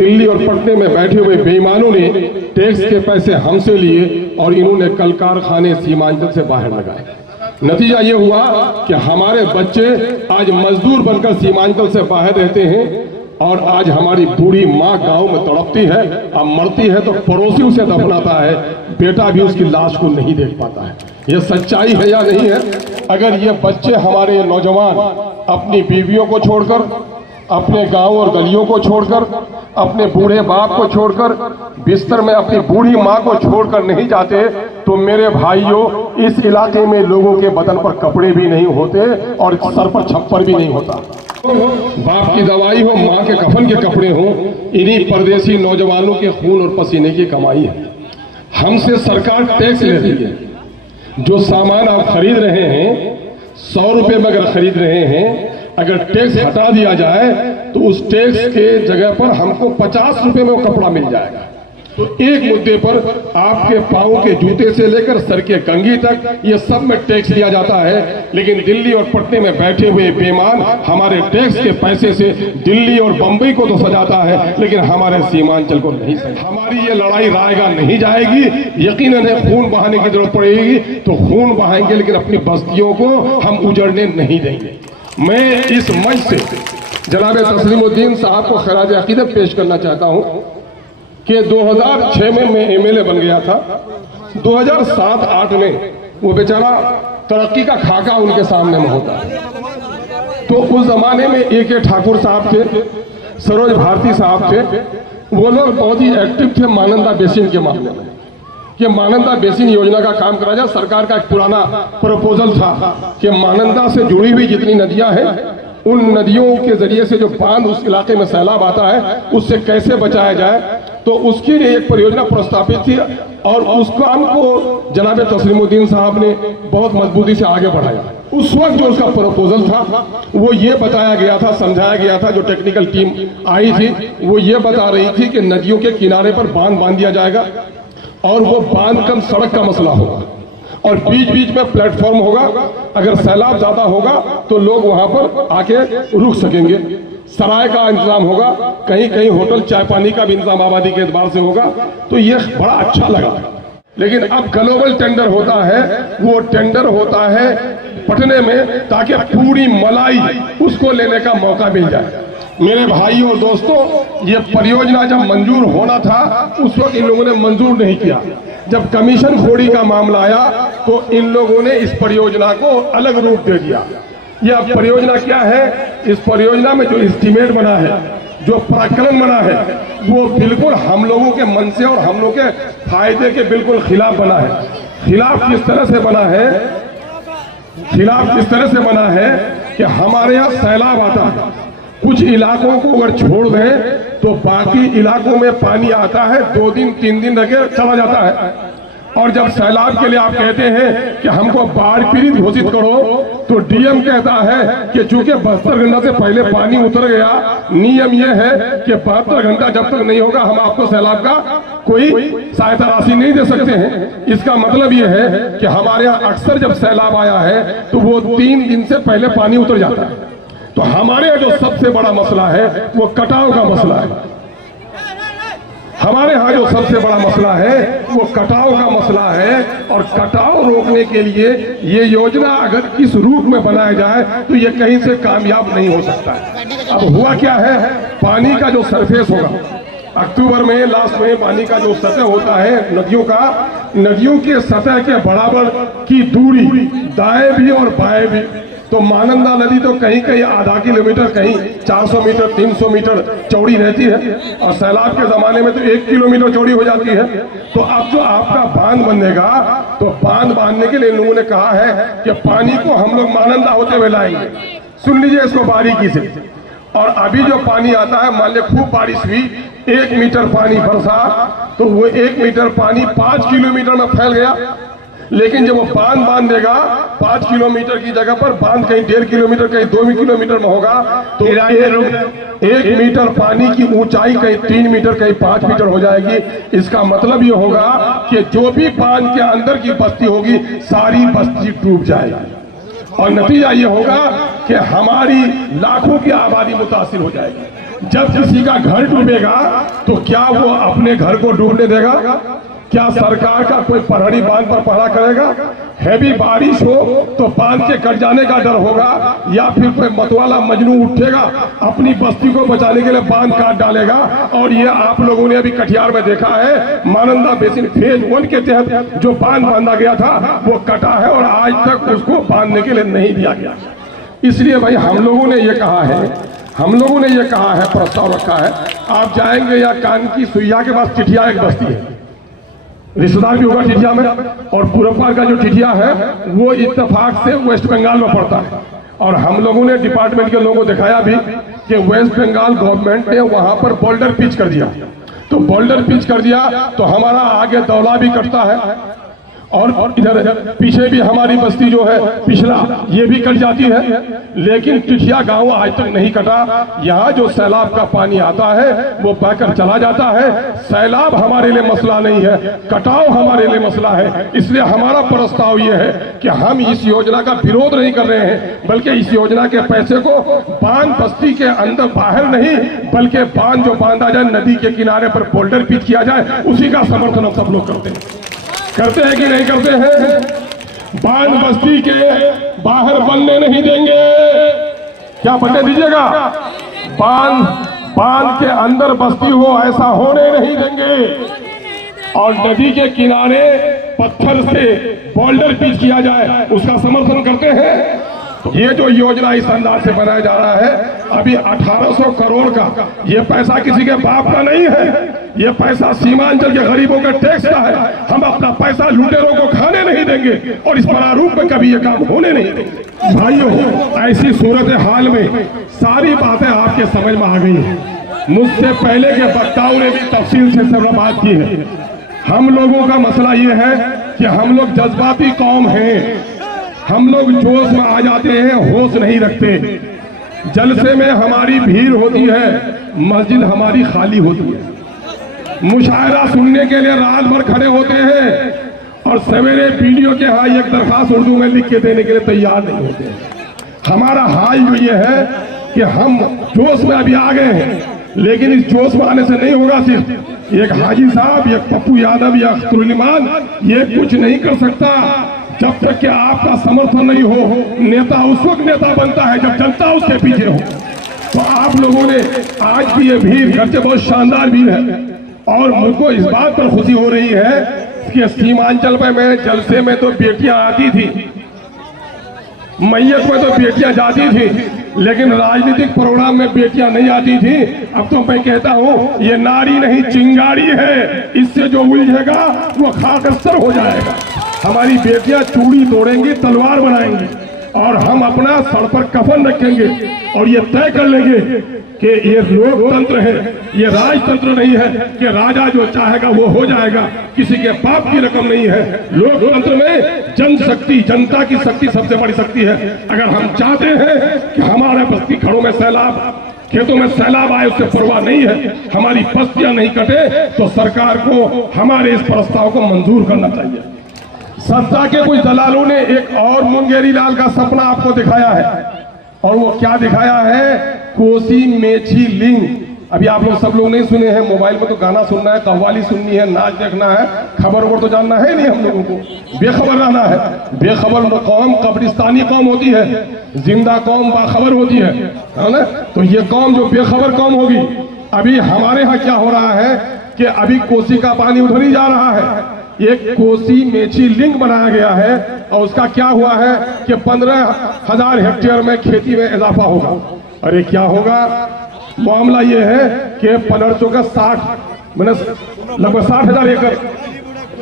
दिल्ली और पटने में बैठे हुए बेईमानों ने टैक्स के पैसे हमसे लिए और इन्होंने कल कारखाने सीमांचल से बाहर लगाए। नतीजा ये हुआ कि हमारे बच्चे आज मजदूर बनकर सीमांचल से बाहर रहते हैं और आज हमारी बूढ़ी माँ गांव में तड़पती है। अब मरती है तो पड़ोसी उसे दफनाता है, बेटा भी उसकी लाश को नहीं देख पाता है। ये सच्चाई है या नहीं है? अगर ये बच्चे हमारे नौजवान अपनी बीवियों को छोड़कर, अपने गांव और गलियों को छोड़कर, अपने बूढ़े बाप को छोड़कर, बिस्तर में अपनी बूढ़ी माँ को छोड़कर नहीं जाते तो मेरे भाइयों, इस इलाके में लोगों के बदन पर कपड़े भी नहीं होते और सर पर छप्पर भी नहीं होता। बाप की दवाई हो, माँ के कफन के कपड़े हो, इन्हीं परदेसी नौजवानों के खून और पसीने की कमाई है। हमसे सरकार टैक्स ले रही है। जो सामान आप खरीद रहे हैं 100 रुपए में अगर खरीद रहे हैं, अगर टैक्स हटा दिया जाए तो उस टैक्स के जगह पर हमको 50 रुपए में वो कपड़ा मिल जाएगा। तो एक मुद्दे पर आपके पांव के जूते से लेकर सर के कंघी तक ये सब में टैक्स लिया जाता है, लेकिन दिल्ली और पटने में बैठे हुए बेईमान हमारे टैक्स के पैसे से दिल्ली और बंबई को तो सजाता है, लेकिन हमारे सीमांचल को नहीं सजा। हमारी ये लड़ाई रायगढ़ नहीं जाएगी। यकीनन है खून बहाने की जरूरत पड़ेगी तो खून बहाएंगे, लेकिन अपनी बस्तियों को हम उजड़ने नहीं देंगे। मैं इस मंच से जनाब तस्लीमुद्दीन साहब को खराज अकीदत पेश करना चाहता हूं कि 2006 में मैं एमएलए बन गया था। 2007-8 में वो बेचारा तरक्की का खाका उनके सामने में होता है। तो उस जमाने में AK ठाकुर साहब थे, सरोज भारती साहब थे, वो लोग बहुत ही एक्टिव थे मानंदा बेसिन के मामले में कि मानंदा बेसिन योजना का काम करा जाए। सरकार का एक पुराना प्रपोजल था कि मानंदा से जुड़ी हुई जितनी नदियां हैं उन नदियों के जरिए से जो बांध उस इलाके में सैलाब आता है उससे कैसे बचाया जाए, तो उसके लिए एक परियोजना प्रस्तावित थी और उस काम को जनाब तस्लीमुद्दीन साहब ने बहुत मजबूती से आगे बढ़ाया। उस वक्त जो उसका प्रपोजल था वो ये बताया गया था, समझाया गया था, जो टेक्निकल टीम आई थी वो ये बता रही थी कि नदियों के किनारे पर बांध दिया जाएगा और वो बांध कम सड़क का मसला होगा और बीच बीच में प्लेटफॉर्म होगा। अगर सैलाब ज्यादा होगा तो लोग वहां पर आके रुक सकेंगे। सराय का इंतजाम होगा, कहीं कहीं होटल चाय पानी का भी इंतजाम आबादी के एतबार से होगा। तो ये बड़ा अच्छा लगा। लेकिन अब ग्लोबल टेंडर होता है, वो टेंडर होता है पटने में ताकि पूरी मलाई उसको लेने का मौका मिल जाए। मेरे भाइयों और दोस्तों, ये परियोजना जब मंजूर होना था उस वक्त इन लोगों ने मंजूर नहीं किया। जब कमीशन खोड़ी का मामला आया तो इन लोगों ने इस परियोजना को अलग रूप दे दिया। यह परियोजना क्या है? इस परियोजना में जो एस्टीमेट बना है, जो प्राक्कलन बना है, वो बिल्कुल हम लोगों के मन से और हम लोग के फायदे के बिल्कुल खिलाफ बना है। खिलाफ किस तरह से बना है? खिलाफ किस तरह से बना है कि हमारे यहाँ सैलाब आता है, कुछ इलाकों को अगर छोड़ दें तो बाकी इलाकों में पानी आता है, 2 दिन 3 दिन रह चला जाता है। और जब सैलाब के लिए आप कहते हैं कि हमको बाढ़ पीड़ित घोषित करो तो डीएम कहता है कि चूंकि 72 घंटा से पहले पानी उतर गया, नियम यह है कि 72 घंटा जब तक नहीं होगा हम आपको सैलाब का कोई सहायता राशि नहीं दे सकते हैं। इसका मतलब यह है कि हमारे यहाँ अक्सर जब सैलाब आया है तो वो 3 दिन से पहले पानी उतर जाता है। तो हमारे यहाँ जो सबसे बड़ा मसला है वो कटाव का मसला है। हमारे यहाँ जो सबसे बड़ा मसला है वो कटाव का मसला है और कटाव रोकने के लिए ये योजना अगर इस रूप में बनाया जाए तो ये कहीं से कामयाब नहीं हो सकता है। अब हुआ क्या है? पानी का जो सरफेस होगा अक्टूबर में लास्ट में पानी का जो सतह होता है नदियों का, नदियों के सतह के बराबर की दूरी दाएं भी और बाएं भी, तो मानंदा नदी तो कहीं कहीं आधा किलोमीटर, कहीं 400 मीटर 300 मीटर चौड़ी रहती है और सैलाब के जमाने में तो 1 किलोमीटर चौड़ी हो जाती है। तो अब जो आपका बांध बनेगा तो बांध बांधने के लिए इन लोगों ने कहा है कि पानी को हम लोग मानंदा होते हुए लाएंगे। सुन लीजिए इसको बारीकी से। और अभी जो पानी आता है, मान लीजिए खूब बारिश हुई, 1 मीटर पानी बरसा तो वो 1 मीटर पानी 5 किलोमीटर में फैल गया। लेकिन जब वो बांध बांधेगा 5 किलोमीटर की जगह पर बांध कहीं 1.5 किलोमीटर कहीं 2 किलोमीटर में होगा तो 1 मीटर पानी की ऊंचाई कहीं 3 मीटर कहीं 5 मीटर हो जाएगी। इसका मतलब ये होगा कि जो भी बांध के अंदर की बस्ती होगी सारी बस्ती डूब जाएगी और नतीजा ये होगा कि हमारी लाखों की आबादी मुतासिर हो जाएगी। जब किसी का घर डूबेगा तो क्या वो अपने घर को डूबने देगा? क्या सरकार का कोई प्रहरी बांध पर पहरा करेगा? हैवी बारिश हो तो बांध के कट जाने का डर होगा, या फिर कोई मतवाला मजनू उठेगा अपनी बस्ती को बचाने के लिए बांध काट डालेगा? और ये आप लोगों ने अभी कटिहार में देखा है, महानंदा बेसिन फेज 1 के तहत जो बांध बांधा गया था वो कटा है और आज तक उसको बांधने के लिए नहीं दिया गया। इसलिए भाई हम लोगों ने ये कहा है, प्रस्ताव रखा है, आप जाएंगे या कान की सुइया के पास टिठिया एक बस्ती है, रिश्तेदार भी होगा टिठिया में, और पूरबपार का जो टिठिया है वो इत्तेफाक से वेस्ट बंगाल में पड़ता है। और हम लोगों ने डिपार्टमेंट के लोगों को दिखाया भी कि वेस्ट बंगाल गवर्नमेंट ने वहां पर बोल्डर पिच कर दिया, तो बोल्डर पिच कर दिया तो हमारा आगे दौला भी कटता है, और इधर पीछे भी हमारी बस्ती जो है पिछला ये भी कट जाती है। लेकिन टिठिया गांव आज तक नहीं कटा। यहाँ जो सैलाब का पानी आता है वो बहकर चला जाता है। सैलाब हमारे लिए मसला नहीं है, कटाव हमारे लिए मसला है। इसलिए हमारा प्रस्ताव ये है कि हम इस योजना का विरोध नहीं कर रहे हैं, बल्कि इस योजना के पैसे को बांध बस्ती के अंदर बाहर नहीं, बल्कि बांध जो बांधा जाए नदी के किनारे पर बोल्डर पिच किया जाए, उसी का समर्थन हम सब लोग करते हैं कि नहीं करते हैं? बांध बस्ती के बाहर बनने नहीं देंगे। क्या बनने दीजिएगा? बांध के अंदर बस्ती हो ऐसा होने नहीं देंगे। और नदी के किनारे पत्थर से बोल्डर पिच किया जाए, उसका समर्थन करते हैं। ये जो योजना इस अंदाज से बनाया जा रहा है, अभी 1800 करोड़ का ये पैसा किसी के बाप का नहीं है, ये पैसा सीमांचल के गरीबों के टैक्स का है। हम अपना पैसा लुटेरों को खाने नहीं देंगे और इस प्रारूप में कभी ये काम होने नहीं देंगे। भाइयों, ऐसी सूरत हाल में सारी बातें आपके समझ में आ गई हैं। मुझसे पहले के वक्ताओं ने भी तफसील से सब बात की है। हम लोगों का मसला ये है कि हम लोग जज्बाती कौम हैं, हम लोग जोश में आ जाते हैं, होश नहीं रखते। जलसे में हमारी भीड़ होती है, मस्जिद हमारी खाली होती है। मुशायरा सुनने के लिए रात भर खड़े होते हैं और सवेरे वीडियो के यहाँ एक दरखास्त उर्दू में लिख के देने के लिए तैयार नहीं होते। हमारा हाल जो ये है कि हम जोश में अभी आ गए हैं, लेकिन इस जोश में आने से नहीं होगा। सिर्फ एक हाजी साहब, एक पप्पू यादव या अख्तरुल इमान ये कुछ नहीं कर सकता जब तक कि आपका समर्थन नहीं हो। नेता उस वक्त नेता बनता है जब जनता उसके पीछे हो। तो आप लोगों ने आज भी ये भीड़, घर से बहुत शानदार भीड़ है, और मुझको इस बात पर खुशी हो रही है कि सीमांचल में मैं जलसे में तो बेटियां आती थी, मैयत में तो बेटियां जाती थी, लेकिन राजनीतिक प्रोग्राम में बेटियां नहीं आती थी। अब तो मैं कहता हूं ये नारी नहीं चिंगारी है, इससे जो उलझेगा वो खाकस्तर हो जाएगा। हमारी बेटियां चूड़ी तोड़ेंगी, तलवार बनाएंगी, और हम अपना सर पर कफन रखेंगे और ये तय कर लेंगे कि ये लोकतंत्र है, ये राजतंत्र नहीं है कि राजा जो चाहेगा वो हो जाएगा। किसी के बाप की रकम नहीं है। लोकतंत्र में जनशक्ति, जनता की शक्ति सबसे बड़ी शक्ति है। अगर हम चाहते हैं कि हमारे बस्ती खड़ों में सैलाब, खेतों में सैलाब आए, उससे परवाह नहीं है, हमारी बस्तियां नहीं कटे, तो सरकार को हमारे इस प्रस्ताव को मंजूर करना चाहिए। सत्ता के कुछ दलालों ने एक और मुंगेरी लाल का सपना आपको दिखाया है, और वो क्या दिखाया है? कोसी मेची लिंग। अभी आप लोग सब लोग नहीं सुने हैं, मोबाइल में तो गाना सुनना है, कव्वाली सुननी है, नाच देखना है, खबर तो जानना है नहीं। हम लोगों को बेखबर रहना है। बेखबर कौम कब्रिस्तानी कौम होती है, जिंदा कौम बाखबर होती है ना? तो ये कौम जो बेखबर कौम होगी। अभी हमारे यहाँ क्या हो रहा है कि अभी कोसी का पानी उधर ही जा रहा है। एक कोसी मेची लिंक बनाया गया है, और उसका क्या हुआ है कि 15,000 हेक्टेयर में खेती में इजाफा होगा। अरे क्या होगा? मामला ये है कि पनरचों का 60,000 एकड़,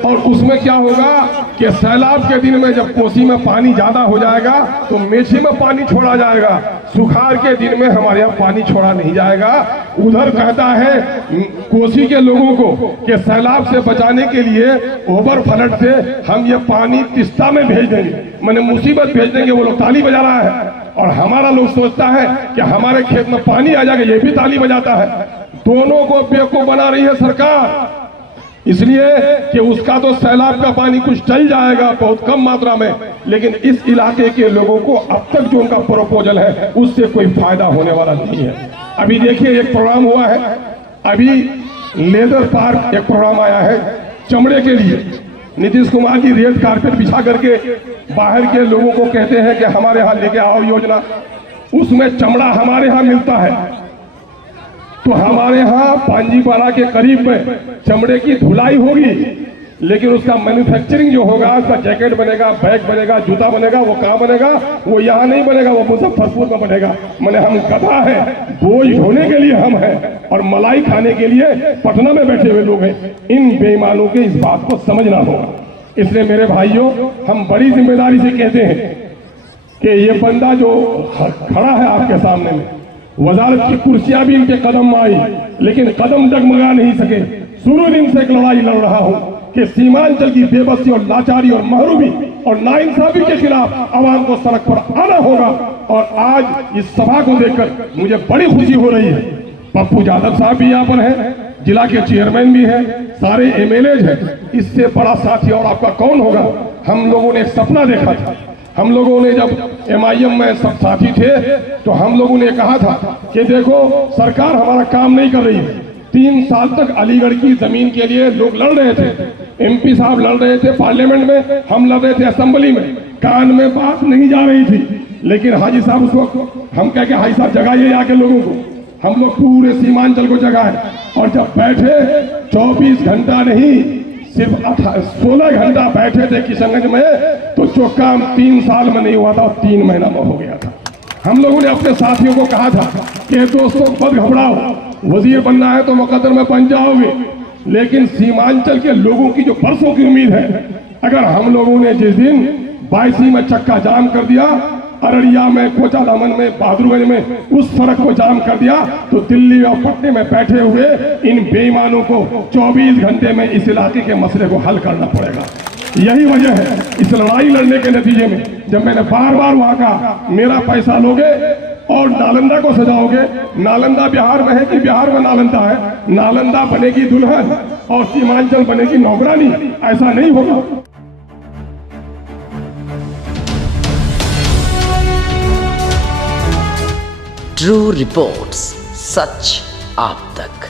और उसमें क्या होगा कि सैलाब के दिन में जब कोसी में पानी ज्यादा हो जाएगा तो मेची में पानी छोड़ा जाएगा। सुखाड़ के दिन में हमारे यहाँ पानी छोड़ा नहीं जाएगा। उधर कहता है कोसी के लोगों को कि सैलाब से बचाने के लिए ओवर फ्लड से हम ये पानी तिस्ता में भेज देंगे, मैंने मुसीबत भेज देंगे। वो लोग ताली बजा रहा है, और हमारा लोग सोचता है कि हमारे खेत में पानी आ जाएगा, ये भी ताली बजाता है। दोनों को बेवकूफ बना रही है सरकार, इसलिए कि उसका तो सैलाब का पानी कुछ चल जाएगा बहुत कम मात्रा में, लेकिन इस इलाके के लोगों को अब तक जो उनका प्रपोजल है उससे कोई फायदा होने वाला नहीं है। अभी देखिए एक प्रोग्राम हुआ है, अभी लेदर पार्क एक प्रोग्राम आया है चमड़े के लिए। नीतीश कुमार जी रेड कारपेट बिछा करके बाहर के लोगों को कहते हैं कि हमारे यहाँ लेके आओ योजना, उसमें चमड़ा हमारे यहाँ मिलता है। तो हमारे यहाँ पांजीपारा के करीब में चमड़े की धुलाई होगी, लेकिन उसका मैन्युफैक्चरिंग जो होगा, उसका जैकेट बनेगा, बैग बनेगा, जूता बनेगा, वो कहाँ बनेगा? वो यहाँ नहीं बनेगा, वो मुजफ्फरपुर में बनेगा। मैंने हम गधा है, बोझ ढोने के लिए हम हैं और मलाई खाने के लिए पटना में बैठे हुए लोग हैं। इन बेईमानों के इस बात को समझना होगा। इसलिए मेरे भाइयों, हम बड़ी जिम्मेदारी से कहते हैं कि ये बंदा जो खड़ा है आपके सामने में, वजारत की कुर्सियां भी इनके कदम में आई, लेकिन कदम डगमगा नहीं सके। शुरू दिन से एक लड़ाई लड़ रहा हूं कि सीमांचल की बेबसी और लाचारी और महरूमी और नाइंसाफी के खिलाफ आवाम को सड़क पर आना होगा। और आज इस सभा को देखकर मुझे बड़ी खुशी हो रही है। पप्पू यादव साहब भी यहाँ पर हैं, जिला के चेयरमैन भी हैं, सारे एमएलए हैं। इससे बड़ा साथी और आपका कौन होगा? हम लोगों ने एक सपना देखा था। हम लोगों ने जब एमआईएम में सब साथी थे तो हम लोगों ने कहा था कि देखो सरकार हमारा काम नहीं कर रही है। 3 साल तक अलीगढ़ की जमीन के लिए लोग लड़ रहे थे, एमपी साहब लड़ रहे थे पार्लियामेंट में, हम लड़ रहे थे असेंबली में, कान में बात नहीं जा रही थी। लेकिन हाजी साहब उस वक्त हम कह के हाजी साहब जगाइए आके लोगों को, हम लोग पूरे सीमांचल को जगाए और जब बैठे 24 घंटा नहीं सिर्फ 16 घंटा बैठे थे किशनगंज में, तो जो काम 3 साल में नहीं हुआ था 3 महीना में हो गया था। हम लोगों ने अपने साथियों को कहा था कि दोस्तों मत घबराओ, वजीर बनना है तो मुकद्दर में बन जाओगे, लेकिन सीमांचल के लोगों की जो बरसों की उम्मीद है, अगर हम लोगों ने जिस दिन 22 में चक्का जाम कर दिया, अररिया में, कोचा दामन में, बहादुरगंज में उस सड़क को जाम कर दिया, तो दिल्ली और पटने में बैठे हुए इन बेईमानों को 24 घंटे में इस इलाके के मसले को हल करना पड़ेगा। यही वजह है इस लड़ाई लड़ने के नतीजे में जब मैंने बार बार वहां कहा मेरा पैसा लोगे और नालंदा को सजाओगे। नालंदा बिहार में है कि बिहार में नालंदा है? नालंदा बनेगी दुल्हन और सीमांचल बनेगी नौकरानी, ऐसा नहीं होगा। ट्रू रिपोर्ट्स, सच आप तक।